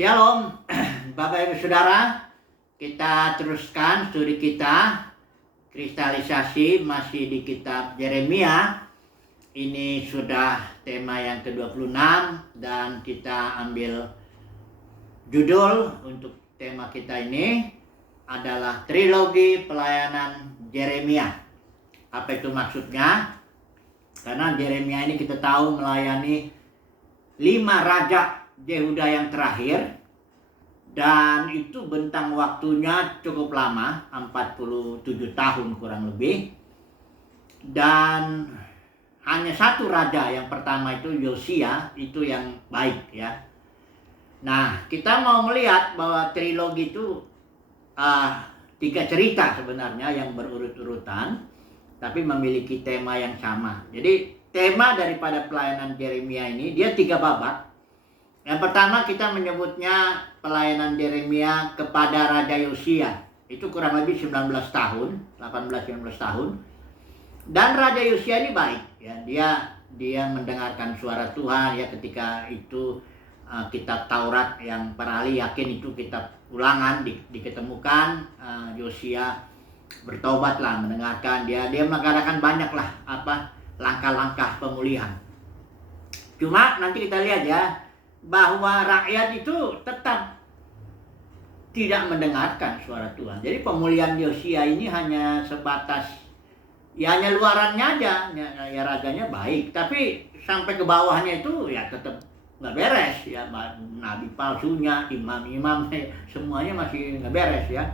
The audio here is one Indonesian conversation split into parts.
Shalom, Bapak Ibu Saudara, kita teruskan studi kita, kristalisasi masih di kitab Yeremia. Ini sudah tema yang ke-26 dan kita ambil judul untuk tema kita ini adalah Trilogi Pelayanan Yeremia. Apa itu maksudnya? Karena Yeremia ini kita tahu melayani 5 raja Yehuda yang terakhir, dan itu bentang waktunya cukup lama, 47 tahun kurang lebih. Dan hanya satu raja, yang pertama itu Yosia, itu yang baik ya. Nah, kita mau melihat bahwa trilogi itu 3 cerita sebenarnya yang berurut-urutan, tapi memiliki tema yang sama. Jadi tema daripada pelayanan Yeremia ini dia 3 babak. Yang pertama kita menyebutnya pelayanan Yeremia kepada Raja Yosia. Itu kurang lebih 19 tahun, 18-19 tahun. Dan Raja Yosia ini baik ya. Dia mendengarkan suara Tuhan ya. Ketika itu kitab Taurat yang para ahli yakin itu kitab Ulangan diketemukan, Yosia bertobatlah, mendengarkan dia mengadakan banyaklah langkah-langkah pemulihan. Cuma nanti kita lihat ya, bahwa rakyat itu tetap tidak mendengarkan suara Tuhan. Jadi pemulihan Yosia ini hanya sebatas, ya hanya luarannya aja, ya rajanya baik, tapi sampai ke bawahnya itu ya tetap nggak beres ya, nabi palsunya, imam-imam semuanya masih nggak beres ya.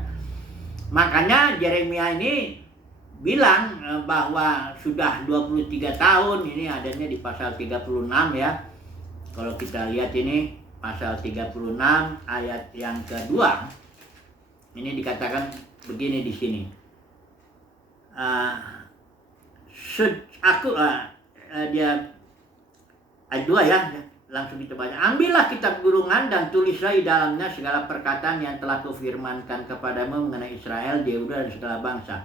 Makanya Yeremia ini bilang bahwa sudah 23 tahun, ini adanya di pasal 36 ya. Kalau kita lihat ini pasal 36 ayat yang kedua, ini dikatakan begini di sini. Dia ayat 2 ya, langsung kita baca. Ambillah kitab gurungan dan tulislah di dalamnya segala perkataan yang telah kufirmankan kepadamu mengenai Israel, Yehuda dan segala bangsa.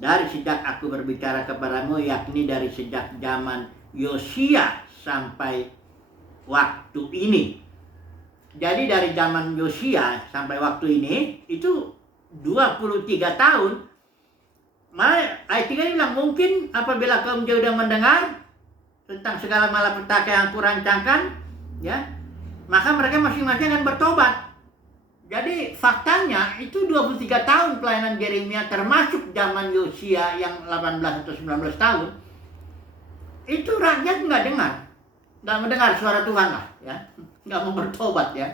Dari sejak aku berbicara kepadamu, yakni dari sejak zaman Yosia sampai waktu ini. Jadi dari zaman Yosia sampai waktu ini itu 23 tahun. Ayat 3 bilang, mungkin apabila kaum Yehuda mendengar tentang segala malapetaka yang kurancangkan ya, maka mereka masing-masing akan bertobat. Jadi faktanya itu 23 tahun pelayanan Yeremia, termasuk zaman Yosia yang 18 atau 19 tahun. Itu rakyat nggak mendengar suara Tuhan lah ya, nggak mau bertobat ya.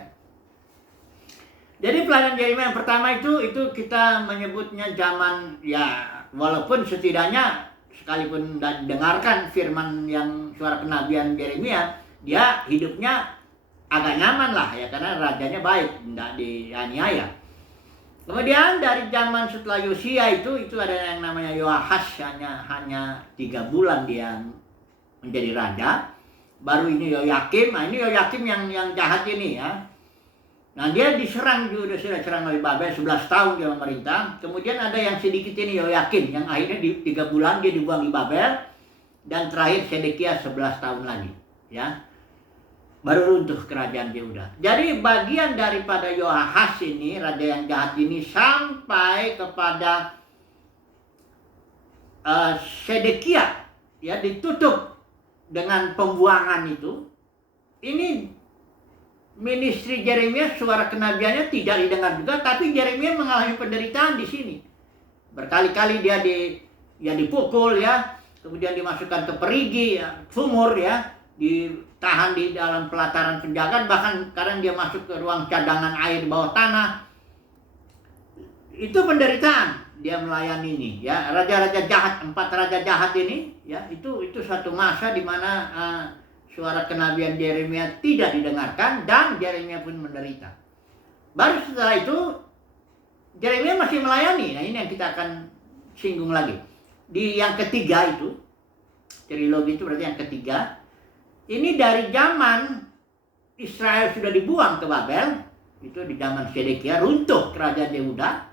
Jadi pelayanan Yeremia yang pertama itu kita menyebutnya zaman ya, walaupun setidaknya sekalipun dengarkan firman yang suara kenabian Yeremia, dia hidupnya agak nyaman lah ya, karena rajanya baik, nggak dianiaya. Kemudian dari zaman setelah Yosia itu ada yang namanya Yoahas, hanya 3 bulan dia menjadi raja. Baru ini Yoyakim. Nah ini Yoyakim yang jahat ini ya. Nah dia diserang juga, sudah diserang oleh Babel, 11 tahun dia memerintah. Kemudian ada yang sedikit ini Yoyakim, yang akhirnya di 3 bulan dia dibuang di Babel. Dan terakhir Sedekia 11 tahun lagi ya, baru runtuh kerajaan Yehuda. Jadi bagian daripada Yoahas ini, raja yang jahat ini, sampai kepada Sedekia ya, ditutup dengan pembuangan itu. Ini ministry Yeremia, suara kenabiannya tidak didengar juga, tapi Yeremia mengalami penderitaan di sini. Berkali-kali dia dipukul ya, kemudian dimasukkan ke perigi ya, sumur ya, ditahan di dalam pelataran penjagaan, bahkan kadang dia masuk ke ruang cadangan air di bawah tanah. Itu penderitaan dia melayani ini ya. Raja-raja jahat, 4 raja jahat ini ya, itu satu masa di mana suara kenabian Yeremia tidak didengarkan dan Yeremia pun menderita. Baru setelah itu Yeremia masih melayani. Nah ini yang kita akan singgung lagi. Di yang ketiga itu, trilogi itu berarti yang ketiga. Ini dari zaman Israel sudah dibuang ke Babel, itu di zaman Sedekia, runtuh kerajaan Yehuda.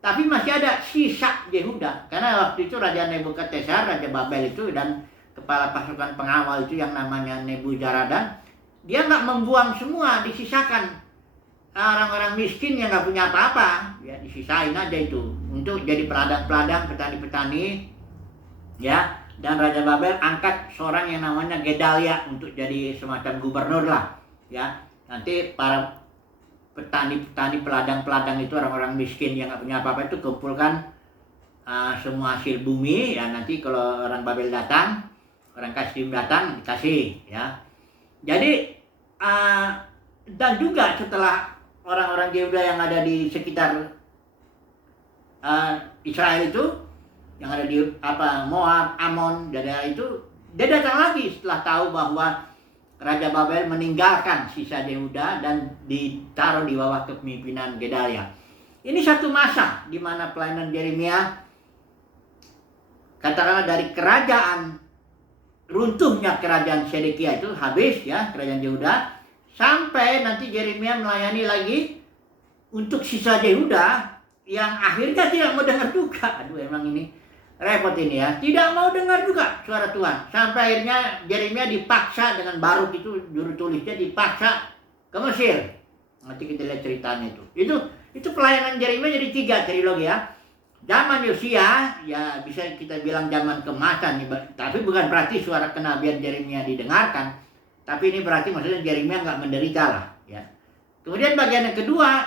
Tapi masih ada sisa Yehuda, karena waktu itu Raja Nebukadnezar, Raja Babel itu, dan kepala pasukan pengawal itu yang namanya Nebuzaradan, dia nggak membuang semua, disisakan. Orang-orang miskin yang nggak punya apa-apa, ya disisain aja itu untuk jadi peladang-peladang, petani-petani, ya. Dan Raja Babel angkat seorang yang namanya Gedalia untuk jadi semacam gubernur lah, ya. Nanti para petani-petani, peladang-peladang itu orang-orang miskin yang nggak punya apa-apa itu kumpulkan semua hasil bumi, ya. Nanti kalau orang Babel datang, orang Kasdim datang, dikasih, ya. Jadi dan juga setelah orang-orang Yehuda yang ada di sekitar Israel itu, yang ada di Moab, Amon, daerah itu, dia datang lagi setelah tahu bahwa Raja Babel meninggalkan sisa Yehuda dan ditaruh di bawah kepemimpinan Gedalia. Ini satu masa di mana pelayanan Yeremia, katakanlah dari kerajaan, runtuhnya kerajaan Sedekia itu habis, ya, kerajaan Yehuda, sampai nanti Yeremia melayani lagi untuk sisa Yehuda yang akhirnya tidak mau dengar juga. Aduh, emang ini repot ini, ya. Tidak mau dengar juga suara Tuhan. Sampai akhirnya Yeremia dipaksa dengan Baruk itu, juru tulisnya, dipaksa ke Mesir. Nanti kita lihat ceritanya itu. Itu pelayanan Yeremia jadi 3 trilogi, ya. Zaman Yosia, ya bisa kita bilang zaman kemasan, tapi bukan berarti suara kenabian Yeremia didengarkan. Tapi ini berarti maksudnya Yeremia nggak menderita lah, ya. Kemudian bagian yang kedua,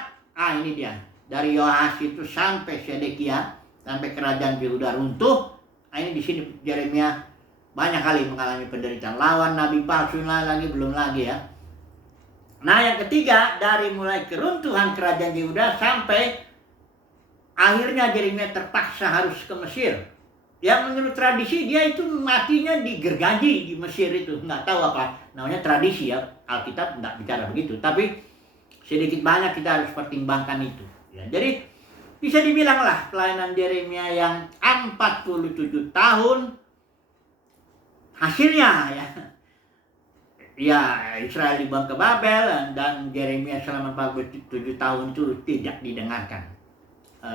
ini dia. Dari Yoas itu sampai Sedekia, sampai kerajaan Yehuda runtuh. Ini di sini Yeremia banyak kali mengalami penderitaan, lawan nabi palsu lagi, belum lagi, ya. Nah, yang ketiga, dari mulai keruntuhan kerajaan Yehuda sampai akhirnya Yeremia terpaksa harus ke Mesir. Yang menurut tradisi dia itu matinya digergaji di Mesir itu. Nggak tahu apa namanya tradisi, ya. Alkitab nggak bicara begitu. Tapi sedikit banyak kita harus pertimbangkan itu, ya. Jadi bisa dibilang lah pelayanan Yeremia yang 47 tahun hasilnya, ya. Ya, Israel dibuang ke Babel dan Yeremia selama 47 tahun itu tidak didengarkan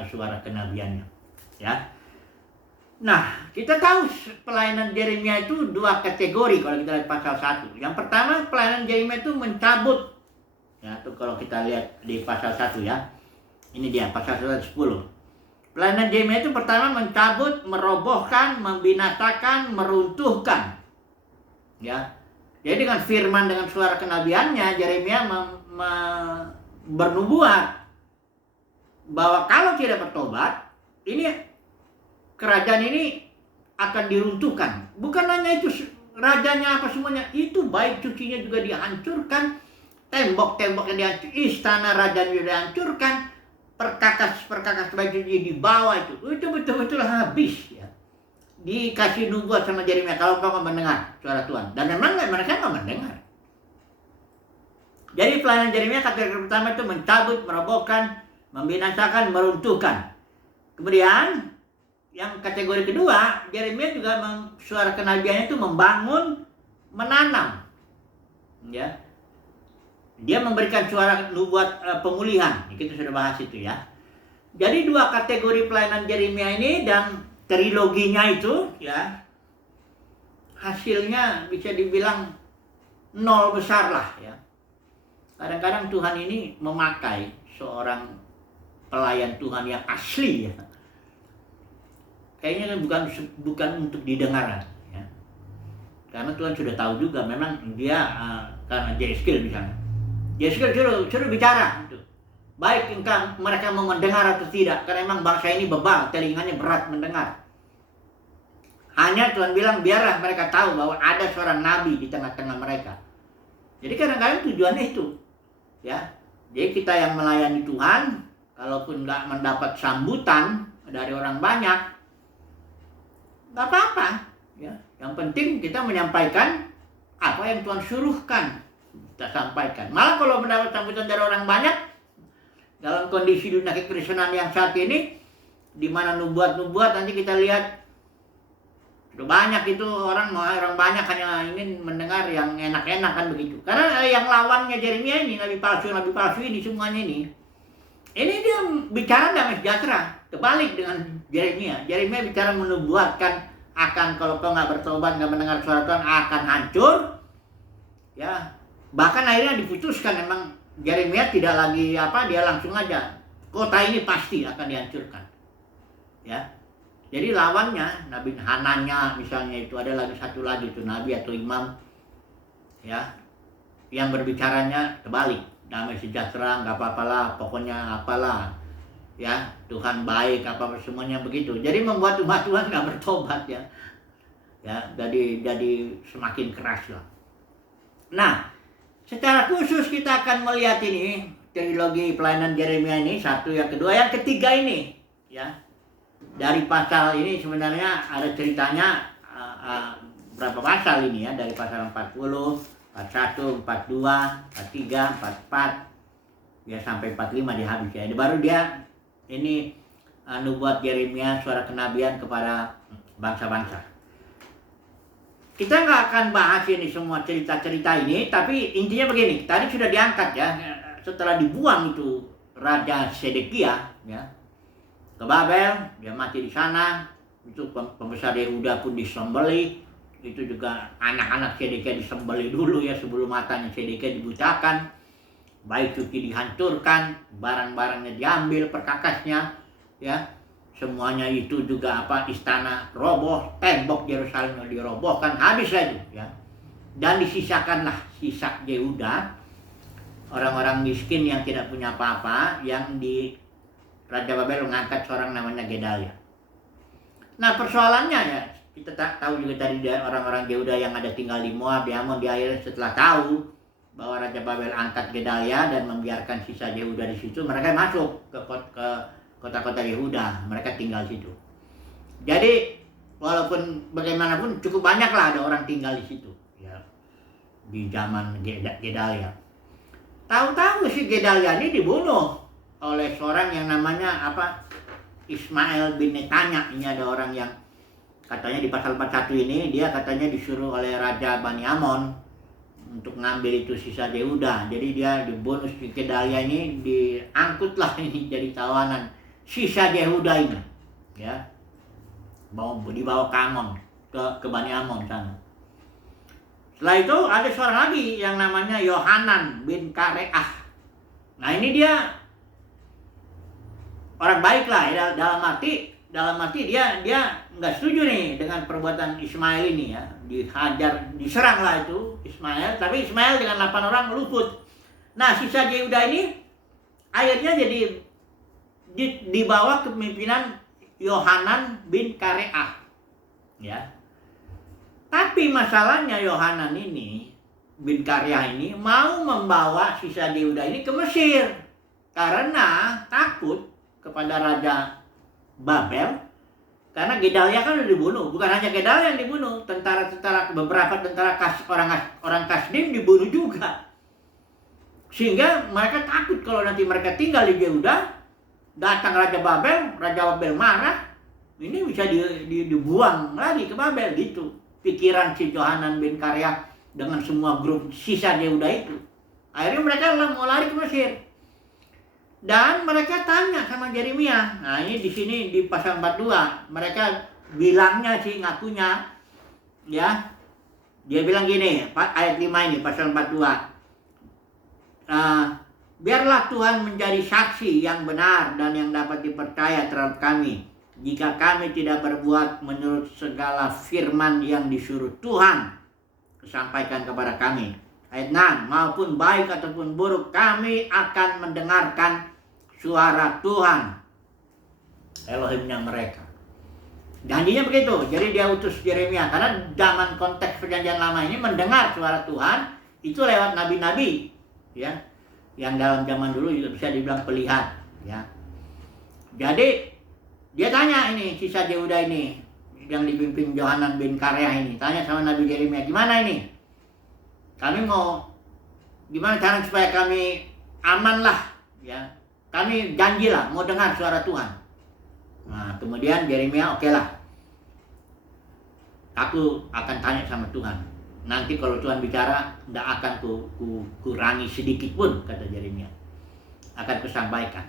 suara kenabiannya, ya. Nah, kita tahu pelayanan Yeremia itu 2 kategori kalau kita lihat pasal 1. Yang pertama, pelayanan Yeremia itu mencabut, ya, itu kalau kita lihat di pasal 1, ya. Ini dia pasal 10. Pelayanan Yeremia itu pertama mencabut, merobohkan, membinasakan, meruntuhkan, ya. Jadi dengan firman, dengan suara kenabiannya, Yeremia bernubuat bahwa kalau tidak bertobat, ini kerajaan ini akan diruntuhkan. Bukan hanya itu, rajanya apa semuanya, itu bait sucinya juga dihancurkan, tembok-temboknya dihancurkan, istana rajanya dihancurkan, perkakas bait suci dibawa itu betul-betul habis, ya. Dikasih nubuat sama Yeremia, kalau kau nggak mendengar suara Tuhan. Dan memang mereka nggak mendengar. Jadi pelayanan Yeremia kategori pertama itu mencabut, merobohkan, membinasakan, meruntuhkan. Kemudian yang kategori kedua, Yeremia juga suara kenabiannya itu membangun, menanam, ya. Dia memberikan suara nubuat pemulihan. Kita sudah bahas itu, ya. Jadi 2 kategori pelayanan Yeremia ini dan triloginya itu, ya, hasilnya bisa dibilang 0 besar lah, ya. Kadang-kadang Tuhan ini memakai seorang pelayan Tuhan yang asli, ya. Kayaknya bukan untuk didengar, ya. Karena Tuhan sudah tahu juga, memang dia karena Yeskil misalnya. Yeskil suruh bicara gitu. Baik mereka mau mendengar atau tidak, karena memang bangsa ini bebal, telinganya berat mendengar. Hanya Tuhan bilang biarlah mereka tahu bahwa ada seorang nabi di tengah-tengah mereka. Jadi kadang-kadang tujuannya itu, ya. Jadi kita yang melayani Tuhan, kalaupun nggak mendapat sambutan dari orang banyak, nggak apa-apa, ya. Yang penting kita menyampaikan apa yang Tuhan suruhkan kita sampaikan. Malah kalau mendapat sambutan dari orang banyak, dalam kondisi dunia kekristenan yang saat ini, di mana nubuat-nubuat nanti kita lihat sudah banyak itu orang banyak hanya ingin mendengar yang enak-enak, kan begitu. Karena yang lawannya Yeremia ini, nabi palsu ini semuanya ini dia bicara damai sejahtera, terbalik dengan Yeremia. Yeremia bicara menubuatkan akan kalau kau nggak bertobat, nggak mendengar suara Tuhan, akan hancur, ya. Bahkan akhirnya diputuskan, memang Yeremia tidak lagi dia langsung aja, kota ini pasti akan dihancurkan. Ya. Jadi lawannya, Nabi Hananya misalnya, itu ada lagi satu lagi itu nabi atau imam, ya, yang berbicaranya terbalik, damai sejahtera, nggak apa-apalah, pokoknya apalah, ya, Tuhan baik, apa semuanya begitu. Jadi membuat umat Tuhan nggak bertobat, ya, jadi semakin keras lah. Nah, secara khusus kita akan melihat ini trilogi pelayanan Yeremia ini, satu, yang kedua, yang ketiga ini, ya. Dari pasal ini sebenarnya ada ceritanya berapa pasal ini, ya, dari pasal 40, 41, 42, 43, 44, ya sampai 45 dia habis, ya. Baru dia ini nubuat Yeremia, suara kenabian kepada bangsa-bangsa. Kita nggak akan bahas ini semua cerita-cerita ini, tapi intinya begini, tadi sudah diangkat, ya, setelah dibuang itu Raja Sedekia, ya, ke Babel, dia mati di sana. Itu pembesar Yehuda pun disembelih. Itu juga anak-anak Sedekia disembelih dulu, ya, sebelum matanya Sedekia dibutakan. Bait suci dihancurkan, barang-barangnya diambil, perkakasnya, ya. Semuanya itu juga istana roboh, tembok Yerusalem dirobohkan, habis saja, ya. Dan disisakanlah sisa Yehuda, orang-orang miskin yang tidak punya apa-apa, yang di Raja Babel mengangkat seorang namanya Gedalia. Nah, persoalannya, ya, kita tahu juga tadi orang-orang Yehuda yang ada tinggal di Moab, di Amon, di akhirnya setelah tahu bahwa Raja Babel angkat Gedalia dan membiarkan sisa Yehuda di situ, mereka masuk ke kota-kota Yehuda, mereka tinggal di situ. Jadi walaupun bagaimanapun cukup banyak lah ada orang tinggal di situ, ya, di zaman Gedalia. Tahu-tahu si Gedalia ini dibunuh oleh seorang yang namanya Ismail bin Netanya. Ini ada orang yang katanya di pasal 41 ini, dia katanya disuruh oleh Raja Bani Amon untuk ngambil itu sisa Yehuda. Jadi dia dibunuh, si Gedalia ini diangkutlah ini jadi tawanan sisa Yehuda ini, ya, dibawa ke Amon, ke Bani Amon sana. Setelah itu ada seorang lagi yang namanya Yohanan bin Kareah. Nah, ini dia orang baik lah, ya, dalam arti dia nggak setuju nih dengan perbuatan Ismail ini, ya. Dihajar, diserang lah itu Ismail, tapi Ismail dengan 8 orang luput. Nah, sisa Yehuda ini akhirnya jadi di bawah kepemimpinan Yohanan bin Kareah, ya. Tapi masalahnya Yohanan ini bin Kareah ini mau membawa sisa Yehuda ini ke Mesir karena takut kepada Raja Babel, karena Gedalia kan sudah dibunuh. Bukan hanya Gedalia yang dibunuh, beberapa tentara orang Kasdim dibunuh juga. Sehingga mereka takut kalau nanti mereka tinggal di Yehuda, datang Raja Babel marah, ini bisa dibuang lagi ke Babel, gitu pikiran si Yohanan bin Kareah dengan semua grup sisa Yehuda itu. Akhirnya mereka mau lari ke Mesir. Dan mereka tanya sama Yeremia. Nah, ini di sini di pasal 42, mereka bilangnya sih, ngakunya, ya. Dia bilang gini, ayat 5 ini pasal 42. Biarlah Tuhan menjadi saksi yang benar dan yang dapat dipercaya terhadap kami, jika kami tidak berbuat menurut segala firman yang disuruh Tuhan sampaikan kepada kami. Ayat 6, maupun baik ataupun buruk, kami akan mendengarkan suara Tuhan Elohimnya mereka. Janjinya begitu. Jadi dia utus Yeremia, karena zaman konteks perjanjian lama ini mendengar suara Tuhan itu lewat nabi-nabi, ya, yang dalam zaman dulu juga bisa dibilang pelihat, ya. Jadi dia tanya ini sisa Yehuda ini yang dipimpin Yohanan bin Kareah ini, tanya sama Nabi Yeremia, gimana ini? Kami mau gimana cara supaya kami aman lah, ya. Kami janjilah mau dengar suara Tuhan. Nah, kemudian Yeremia, oke lah, aku akan tanya sama Tuhan. Nanti kalau Tuhan bicara, tidak akan kurangi sedikit pun, kata Yeremia. Akan kusampaikan.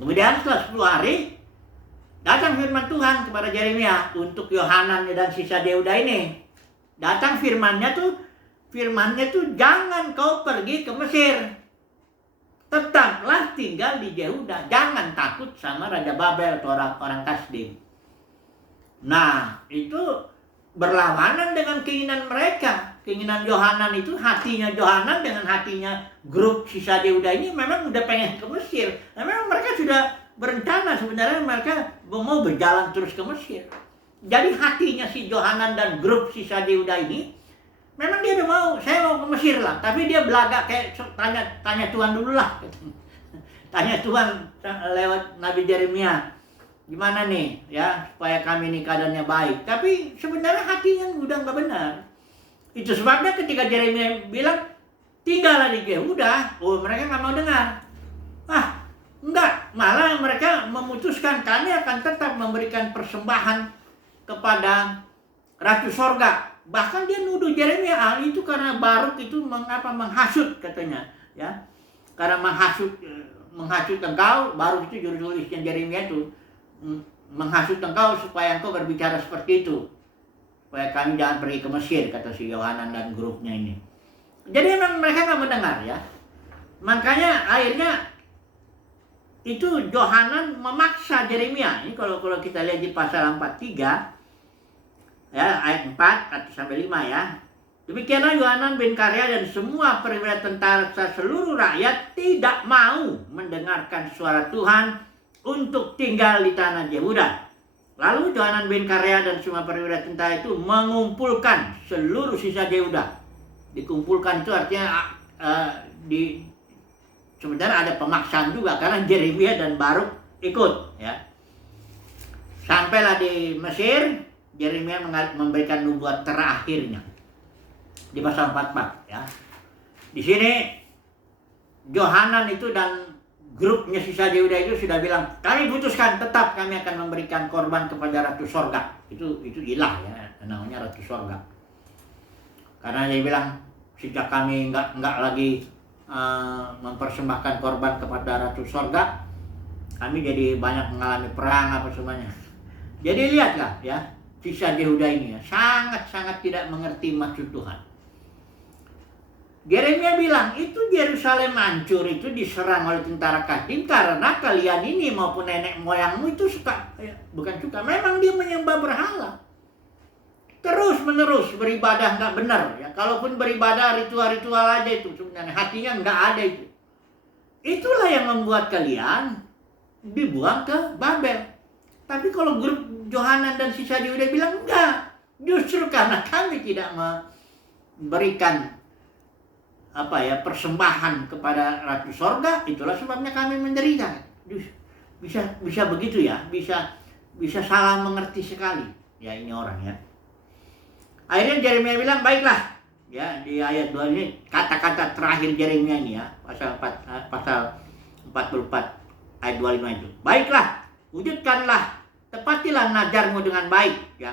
Kemudian setelah 10 hari, datang firman Tuhan kepada Yeremia untuk Yohanan dan sisa Yehuda ini. Datang firmannya tuh firman-Nya tuh jangan kau pergi ke Mesir. Tetaplah tinggal di Yehuda. Jangan takut sama Raja Babel atau orang-orang Kasdim. Nah, itu berlawanan dengan keinginan mereka. Keinginan Yohanan itu, hatinya Yohanan dengan hatinya grup sisa Yehuda ini memang udah pengen ke Mesir. Nah, memang mereka sudah berencana sebenarnya mereka mau berjalan terus ke Mesir. Jadi hatinya si Yohanan dan grup sisa Yehuda ini memang dia udah mau, saya mau ke Mesir lah. Tapi dia belagak kayak tanya Tuhan dulu lah. Tanya Tuhan lewat Nabi Yeremia. Gimana nih ya supaya kami ini keadaannya baik. Tapi sebenarnya hatinya udah nggak benar. Itu sebabnya ketika Yeremia bilang tinggallah di Yehuda, mereka nggak mau dengar. Enggak, malah mereka memutuskan kami akan tetap memberikan persembahan kepada Ratu Sorga. Bahkan dia nuduh Yeremia itu karena Baruk itu menghasut katanya, ya. Karena menghasut engkau, Baruk itu juru tulisnya Yeremia itu menghasut engkau supaya engkau berbicara seperti itu. Supaya kami jangan pergi ke Mesir, kata si Yohanan dan grupnya ini. Jadi memang mereka nggak mendengar, ya. Makanya akhirnya itu Yohanan memaksa Yeremia. Ini kalau kita lihat di pasal 43 ya, ayat 4 sampai 5 ya. Demikianlah Yohanan bin Karea dan semua perwira tentara seluruh rakyat tidak mau mendengarkan suara Tuhan untuk tinggal di tanah Yehuda. Lalu Yohanan bin Karea dan semua perwira tentara itu mengumpulkan seluruh sisa Yehuda. Dikumpulkan itu artinya sebenarnya ada pemaksaan juga karena Yeremia dan Baruk ikut, ya. Sampailah di Mesir, Yeremia memberikan nubuat terakhirnya di pasal 44, ya. Di sini Yohanan itu dan grupnya sisa Yehuda itu sudah bilang, kami putuskan tetap kami akan memberikan korban kepada Ratu Sorga. Itu ilah, ya, namanya Ratu Sorga. Karena dia bilang sejak kami nggak lagi mempersembahkan korban kepada Ratu Sorga, kami jadi banyak mengalami perang apa semuanya. Jadi lihatlah, ya, sisa Yehuda ini ya, sangat-sangat tidak mengerti maksud Tuhan. Yeremia bilang, itu Yerusalem hancur itu diserang oleh tentara Kasdim karena kalian ini maupun nenek moyangmu itu memang dia menyembah berhala. Terus menerus beribadah nggak benar, ya. Kalaupun beribadah ritual-ritual aja itu sebenarnya hatinya nggak ada itu. Itulah yang membuat kalian dibuang ke Babel. Tapi kalau grup Yohanan dan sisa Yehuda bilang enggak, justru karena kami tidak memberikan persembahan kepada Ratu Sorga, itulah sebabnya kami menderita. Bisa begitu ya, bisa salah mengerti sekali ya ini orang, ya. Akhirnya Yeremia bilang, baiklah, ya, di ayat 2 ini kata-kata terakhir Yeremia ini, ya, pasal 44 ayat 25 itu. Baiklah, wujudkanlah, tepatilah nazarmu dengan baik, ya.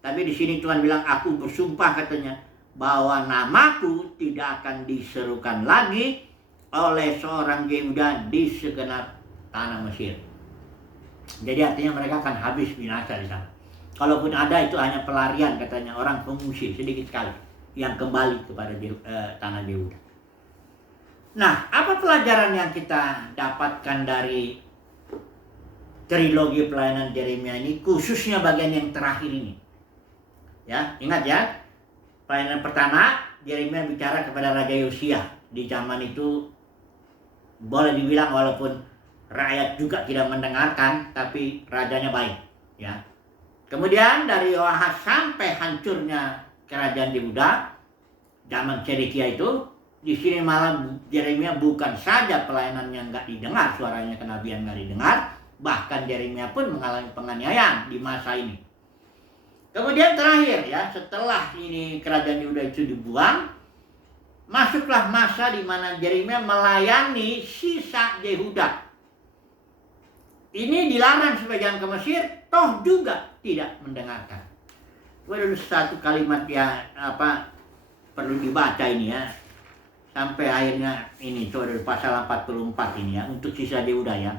Tapi di sini Tuhan bilang, aku bersumpah katanya bahwa namaku tidak akan diserukan lagi oleh seorang Yehuda di segenap tanah Mesir. Jadi artinya mereka akan habis binasa di sana. Kalaupun ada itu hanya pelarian katanya, orang pengungsi sedikit sekali yang kembali kepada tanah Yehuda. Nah, apa pelajaran yang kita dapatkan dari trilogi pelayanan Yeremia ini, khususnya bagian yang terakhir ini? Ya, ingat ya, pelayanan pertama Yeremia bicara kepada Raja Yosia. Di zaman itu boleh dibilang walaupun rakyat juga tidak mendengarkan, tapi rajanya baik, ya. Kemudian dari Yoahas sampai hancurnya kerajaan Yehuda zaman Sedekia itu, di sini malah Yeremia bukan saja pelayanannya nggak didengar, suaranya kenabian nggak didengar, bahkan Yeremia pun mengalami penganiayaan di masa ini. Kemudian terakhir, ya, setelah ini kerajaan Yehuda itu dibuang, masuklah masa di mana Yeremia melayani sisa Yehuda. Ini dilarang supaya jangan ke Mesir, toh juga tidak mendengarkan. Waduh, satu kalimat ya perlu dibaca ini, ya. Sampai akhirnya ini saudara pasal 44 ini, ya, untuk sisa Yehuda, ya.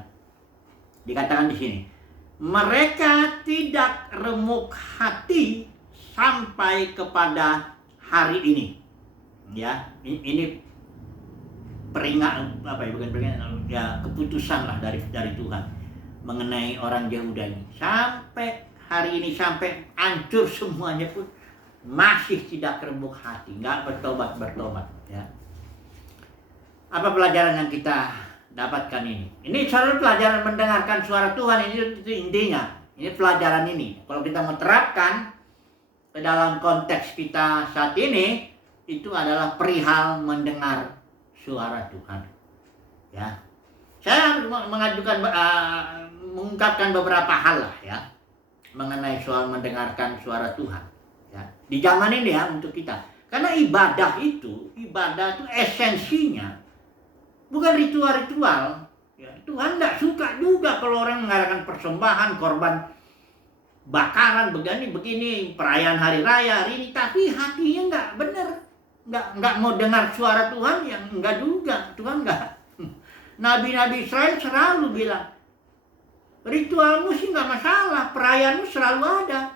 Dikatakan di sini, mereka tidak remuk hati sampai kepada hari ini. Ya, ini bukan peringatan, ya keputusan lah dari Tuhan mengenai orang Yehuda ini. Sampai hari ini, sampai hancur semuanya pun masih tidak kerembuk hati, nggak bertobat ya. Apa pelajaran yang kita dapatkan ini? Ini saudara, pelajaran mendengarkan suara Tuhan itu intinya. Ini pelajaran ini. Kalau kita mau terapkan ke dalam konteks kita saat ini, itu adalah perihal mendengar suara Tuhan. Ya, saya mengungkapkan beberapa hal lah ya mengenai soal mendengarkan suara Tuhan. Ya, di zaman ini ya untuk kita. Karena ibadah itu esensinya bukan ritual-ritual. Ya, Tuhan tidak suka juga kalau orang mengadakan persembahan, korban bakaran begini perayaan hari raya hari ini, tapi hatinya nggak benar, nggak mau dengar suara Tuhan, yang nggak juga. Tuhan nggak. Nabi-nabi Israel selalu bilang, ritualmu sih nggak masalah, perayaanmu selalu ada,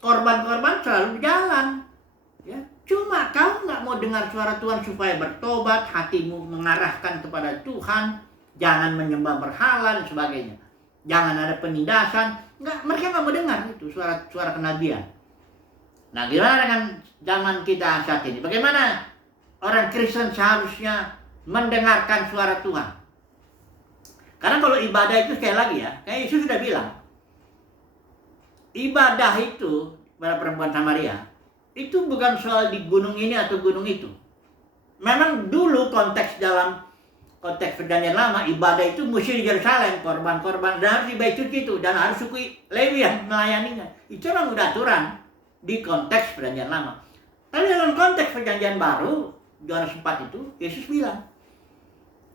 korban-korban selalu berjalan, ya. Cuma kau nggak mau dengar suara Tuhan supaya bertobat, hatimu mengarahkan kepada Tuhan, jangan menyembah berhala dan sebagainya, jangan ada penindasan. Mereka nggak mau dengar itu suara kenabian. Nah, gimana dengan zaman kita saat ini? Bagaimana orang Kristen seharusnya mendengarkan suara Tuhan? Karena kalau ibadah itu, sekali lagi ya, kayak Yesus sudah bilang, ibadah itu pada perempuan Samaria itu bukan soal di gunung ini atau gunung itu. Memang dulu dalam konteks perjanjian lama, ibadah itu mesti di Yerusalem, korban-korban, dan harus di Bait Suci itu, dan harus suku Lewi yang melayaninya. Itu memang udah aturan di konteks perjanjian lama. Tapi dalam konteks perjanjian baru, Yohanes 4 itu, Yesus bilang,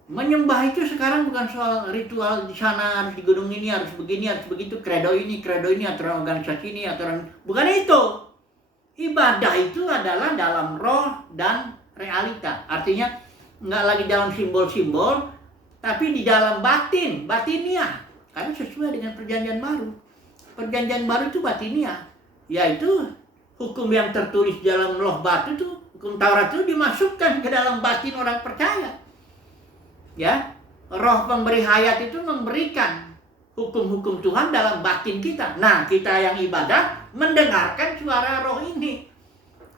menyembah itu sekarang bukan soal ritual di sana, harus di gunung ini, harus begini, harus begitu, kredo ini, aturan organisasi ini, aturan. Bukan itu. Ibadah itu adalah dalam roh dan realita. Artinya, nggak lagi dalam simbol-simbol, tapi di dalam batiniah. Karena sesuai dengan perjanjian baru. Perjanjian baru itu batiniah, yaitu hukum yang tertulis dalam loh batu itu, hukum Taurat itu dimasukkan ke dalam batin orang percaya. Ya, roh pemberi hayat itu memberikan hukum-hukum Tuhan dalam batin kita. Nah, kita yang ibadah mendengarkan suara roh ini.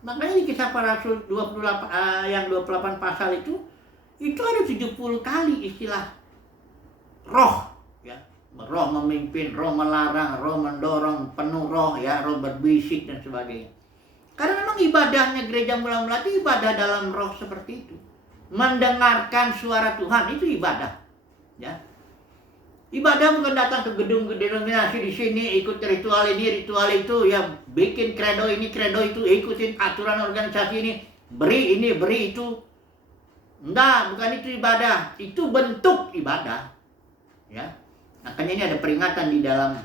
Makanya di Kisah Para Rasul 28 pasal itu ada 70 kali istilah roh, ya. Roh memimpin, roh melarang, roh mendorong, penuh roh, ya, roh berbisik dan sebagainya. Karena memang ibadahnya gereja mula-mula itu ibadah dalam roh seperti itu. Mendengarkan suara Tuhan itu ibadah, ya. Ibadah bukan datang ke gedung denominasi di sini, ikut ritual ini, ritual itu, ya, bikin kredo ini, kredo itu, ikutin aturan organisasi ini, beri ini, beri itu. Enggak, bukan itu ibadah. Itu bentuk ibadah, ya. Makanya ini ada peringatan di dalam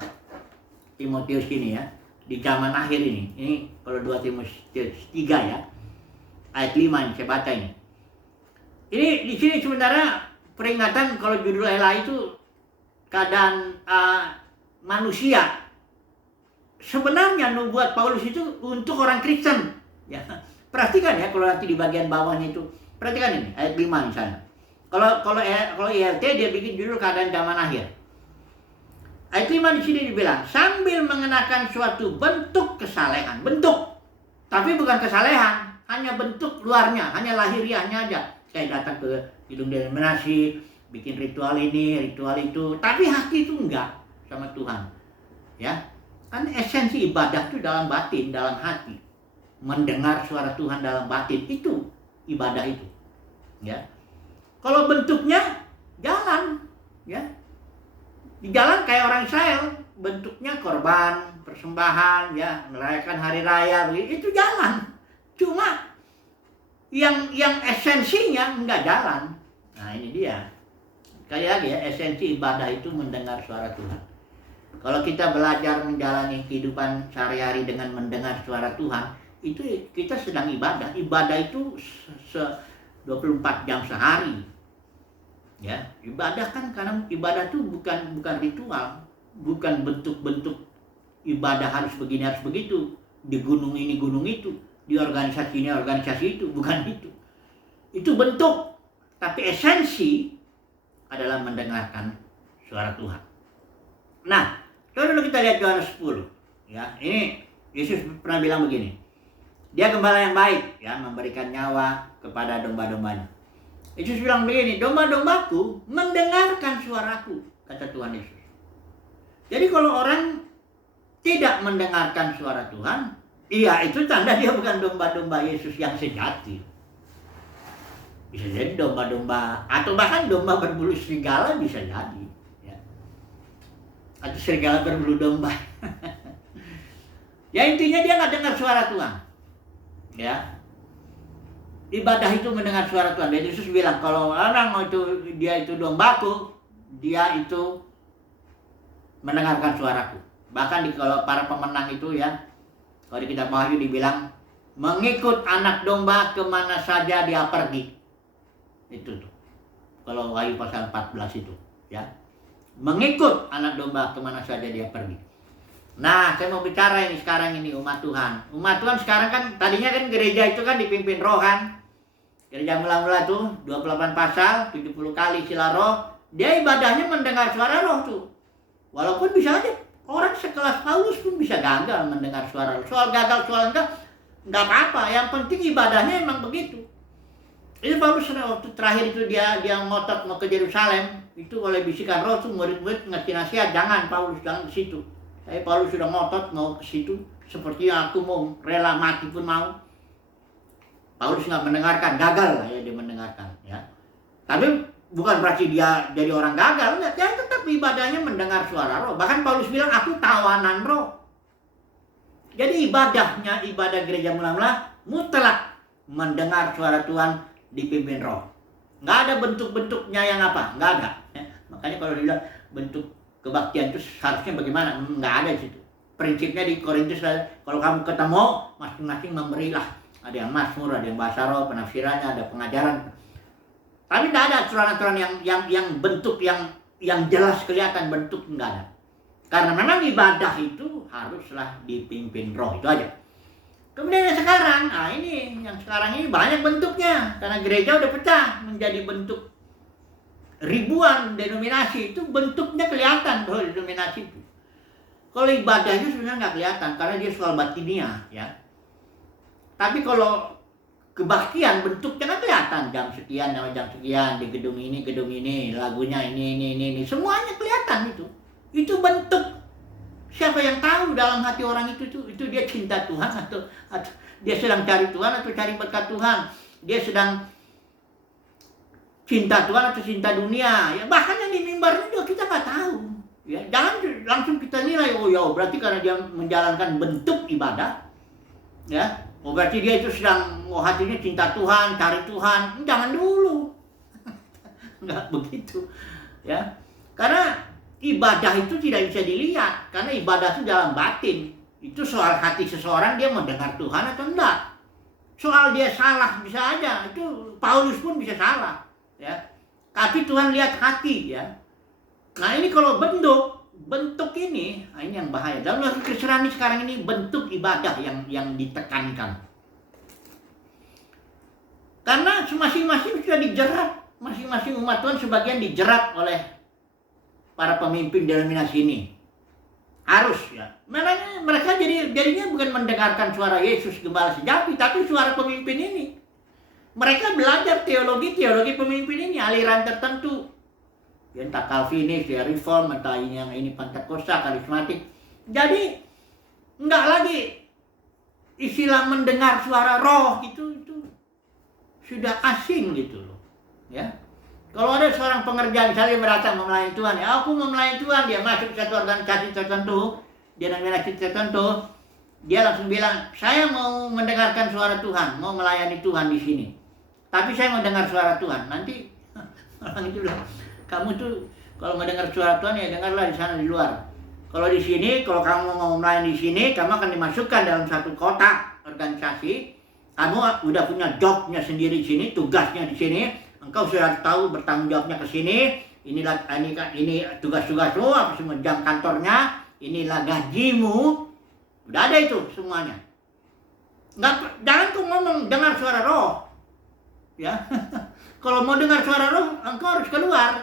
Timotius ini, ya. Di zaman akhir ini. Ini kalau 2 Timotius 3 ya. Ayat 5 ini saya baca ini. Ini di sini sebenarnya peringatan, kalau judul Ela itu keadaan manusia. Sebenarnya nubuat Paulus itu untuk orang Kristen, ya. Perhatikan ya, kalau nanti di bagian bawahnya itu, perhatikan ini ayat 5 misalnya. Kalau ILT dia bikin judul keadaan zaman akhir. Ayat 5 di sini dibilang, sambil mengenakan suatu bentuk kesalehan, bentuk, tapi bukan kesalehan, hanya bentuk luarnya, hanya lahiriahnya aja. Kayak datang ke gedung denominasi, bikin ritual ini, ritual itu, tapi hati itu enggak sama Tuhan, ya. Kan esensi ibadah itu dalam batin, dalam hati. Mendengar suara Tuhan dalam batin, itu ibadah itu, ya. Kalau bentuknya jalan, ya. Di jalan kayak orang Israel, bentuknya korban, persembahan, ya, merayakan hari raya, itu jalan. Cuma yang esensinya enggak jalan. Nah, ini dia. Sekali lagi ya, esensi ibadah itu mendengar suara Tuhan. Kalau kita belajar menjalani kehidupan sehari-hari dengan mendengar suara Tuhan, itu kita sedang ibadah. Ibadah itu 24 jam sehari. Ya, ibadah kan, karena ibadah itu bukan ritual, bukan bentuk-bentuk ibadah harus begini harus begitu, di gunung ini gunung itu, di organisasi ini organisasi itu, bukan itu. Itu bentuk, tapi esensi adalah mendengarkan suara Tuhan. Nah, coba dulu kita lihat Yohanes 10. Ya, ini Yesus pernah bilang begini. Dia gembala yang baik, ya, memberikan nyawa kepada domba-dombanya. Yesus bilang begini, domba-dombaku mendengarkan suaraku, kata Tuhan Yesus. Jadi kalau orang tidak mendengarkan suara Tuhan, iya, itu tanda dia bukan domba-domba Yesus yang sejati. Bisa jadi domba-domba, atau bahkan domba berbulu serigala bisa jadi. Ya. Atau serigala berbulu domba. Ya intinya dia nggak dengar suara Tuhan. Ya. Ibadah itu mendengar suara Tuhan. Dan Yesus bilang, kalau orang itu dia itu dombaku, dia itu mendengarkan suaraku. Bahkan kalau para pemenang itu ya, kalau di kitab Wahyu dibilang, mengikut anak domba kemana saja dia pergi. Itu tuh. Kalau Wahyu pasal 14 itu. Ya. Mengikut anak domba kemana saja dia pergi. Nah, saya mau bicara ini sekarang ini umat Tuhan. Umat Tuhan sekarang kan, tadinya kan gereja itu kan dipimpin roh kan. Gereja mula-mula tuh, 28 pasal, 70 kali sila roh. Dia ibadahnya mendengar suara roh tuh. Walaupun bisa aja orang sekelas Paulus pun bisa gagal mendengar suara roh. Soal gagal, soal enggak apa-apa. Yang penting ibadahnya emang begitu. Itu Paulus waktu terakhir itu dia ngotot mau ke Yerusalem. Itu oleh bisikan roh tuh murid-murid ngasih nasihat. Jangan Paulus, jangan ke situ. Tapi Paulus sudah ngotot mau ke situ. Seperti aku mau rela mati pun mau. Paulus nggak mendengarkan, gagal lah ya dia mendengarkan. Ya. Tapi bukan berarti dia jadi orang gagal, enggak. Dia tetap ibadahnya mendengar suara roh. Bahkan Paulus bilang, aku tawanan roh. Jadi ibadahnya, ibadah gereja mula-mula mutlak mendengar suara Tuhan dipimpin roh. Nggak ada bentuk-bentuknya yang apa, nggak ada. Ya. Makanya kalau dia bilang bentuk kebaktian itu harusnya bagaimana, nggak ada di situ. Prinsipnya di Korintus, kalau kamu ketemu, masing-masing memberilah. Ada yang mazmur, ada yang bahasa roh, penafsirannya, ada pengajaran. Tapi tidak ada aturan-aturan yang bentuk yang jelas kelihatan bentuk, enggak ada. Karena memang ibadah itu haruslah dipimpin roh, itu aja. Kemudian yang sekarang, yang sekarang ini banyak bentuknya. Karena gereja udah pecah menjadi bentuk ribuan denominasi, itu bentuknya kelihatan bahwa denominasi itu. Kalau ibadahnya sebenarnya nggak kelihatan karena dia soal batiniah, ya. Tapi kalau kebaktian bentuknya kan kelihatan, jam sekian sama jam sekian di gedung ini, lagunya ini, semuanya kelihatan itu. Itu bentuk. Siapa yang tahu dalam hati orang itu dia cinta Tuhan atau dia sedang cari Tuhan atau cari berkat Tuhan. Dia sedang cinta Tuhan atau cinta dunia. Ya bahkan yang di mimbar ini juga kita nggak tahu. Ya jangan langsung kita nilai, berarti karena dia menjalankan bentuk ibadah, ya. Berarti dia itu sedang hatinya cinta Tuhan, cari Tuhan. Jangan dulu. Enggak begitu. Ya. Karena ibadah itu tidak bisa dilihat. Karena ibadah itu dalam batin. Itu soal hati seseorang, dia mau dengar Tuhan atau enggak. Soal dia salah bisa aja. Itu Paulus pun bisa salah. Ya. Tapi Tuhan lihat hati, ya. Nah ini kalau bentuk ini yang bahaya. Dalam Kristen sekarang ini bentuk ibadah yang ditekankan. Karena masing-masing sudah dijerat, masing-masing umat Tuhan sebagian dijerat oleh para pemimpin denominasi ini. Harus ya. Mereka jadinya bukan mendengarkan suara Yesus gembala sejati, tapi suara pemimpin ini. Mereka belajar teologi pemimpin ini, aliran tertentu. Ya, entah Calvinis, ya Reform, entah ini Pentakosta, karismatik. Jadi enggak lagi istilah mendengar suara roh itu sudah asing gitu loh. Ya. Kalau ada seorang pengerja misalnya datang melayani Tuhan, ya aku mau melayani Tuhan, dia masuk ke satu organisasi tertentu, denominasi tertentu, dia langsung bilang, saya mau mendengarkan suara Tuhan, mau melayani Tuhan di sini. Tapi saya mau dengar suara Tuhan. Nanti orang itu bilang, kamu tuh kalau mau dengar suara Tuhan ya dengarlah di sana di luar. Kalau di sini, kalau kamu mau melayani di sini, kamu akan dimasukkan dalam satu kotak organisasi. Kamu udah punya jobnya sendiri di sini, tugasnya di sini. Engkau sudah tahu bertanggung jawabnya ke sini. Ini tugas-tugasmu, apa semua jam kantornya. Inilah gajimu. Udah ada itu semuanya. Jangan tuh ngomong dengar suara roh. Ya. Kalau mau dengar suara roh, engkau harus keluar.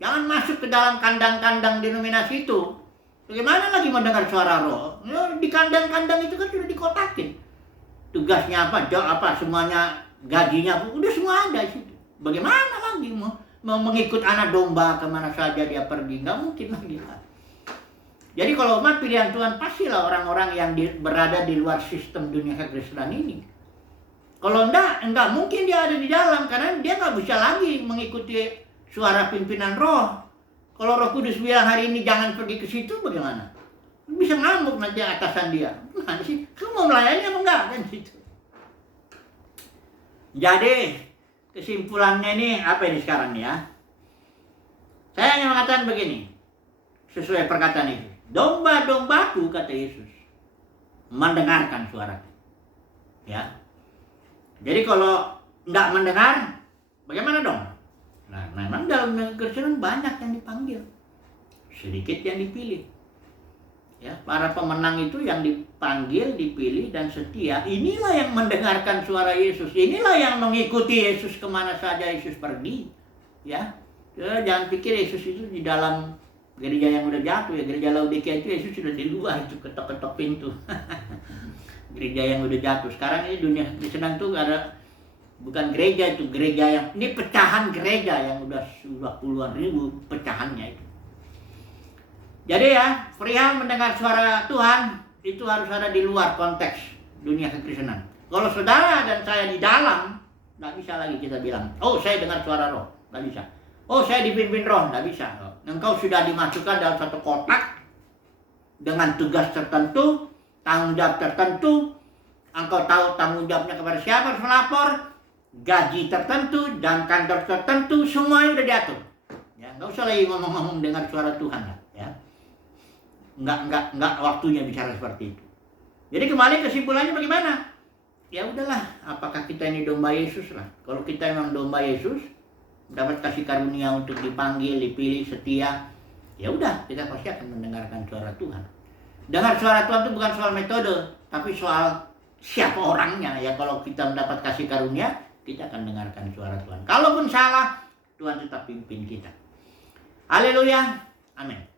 Jangan masuk ke dalam kandang-kandang denominasi itu. Bagaimana lagi mau dengar suara roh? Ya, di kandang-kandang itu kan sudah dikotakin. Tugasnya apa, job apa, semuanya, gajinya, udah semua ada di situ. Bagaimana lagi mau mengikut anak domba kemana saja dia pergi? Nggak mungkin lagi. Jadi kalau umat pilihan Tuhan, pastilah orang-orang yang berada di luar sistem dunia kekristenan ini. Kalau enggak mungkin dia ada di dalam, karena dia nggak bisa lagi mengikuti suara pimpinan roh. Kalau Roh Kudus bilang hari ini jangan pergi ke situ, bagaimana? Bisa ngamuk nanti atasan dia. Gimana sih? Kamu mau melayani apa enggak? Kan situ. Jadi kesimpulannya ini apa ini sekarang ya? Saya hanya mengatakan begini, sesuai perkataan itu. Domba-dombaku, kata Yesus, mendengarkan suaraku. Ya. Jadi kalau nggak mendengar, bagaimana dong? Nah, memang dalam kekristenan banyak yang dipanggil, sedikit yang dipilih. Ya, para pemenang itu yang dipanggil, dipilih, dan setia. Inilah yang mendengarkan suara Yesus. Inilah yang mengikuti Yesus kemana saja Yesus pergi. Ya, jangan pikir Yesus itu di dalam gereja yang udah jatuh ya. Gereja Laodikia itu Yesus sudah di luar, itu ketok-ketok pintu. Gereja yang udah jatuh. Sekarang ini dunia Kristen tuh ada, bukan gereja itu, gereja yang ini pecahan gereja yang udah puluhan ribu pecahannya itu. Jadi ya, perihal mendengar suara Tuhan itu harus ada di luar konteks dunia kekristenan. Kalau saudara dan saya di dalam, nggak bisa lagi kita bilang, oh saya dengar suara roh, nggak bisa. Oh saya dipimpin roh, nggak bisa. Engkau sudah dimasukkan dalam satu kotak dengan tugas tertentu, tanggung jawab tertentu. Engkau tahu tanggung jawabnya kepada siapa harus melapor, gaji tertentu dan kantor tertentu, semuanya udah diatur. Ya, nggak usah lagi ngomong-ngomong dengar suara Tuhan ya. Nggak waktunya bicara seperti itu. Jadi kembali kesimpulannya bagaimana? Ya udahlah, apakah kita ini domba Yesus lah. Kalau kita memang domba Yesus, dapat kasih karunia untuk dipanggil, dipilih, setia, ya udah, kita pasti akan mendengarkan suara Tuhan. Dengar suara Tuhan itu bukan soal metode, tapi soal siapa orangnya. Ya kalau kita mendapat kasih karunia, kita akan dengarkan suara Tuhan. Kalaupun salah, Tuhan tetap pimpin kita. Haleluya. Amin.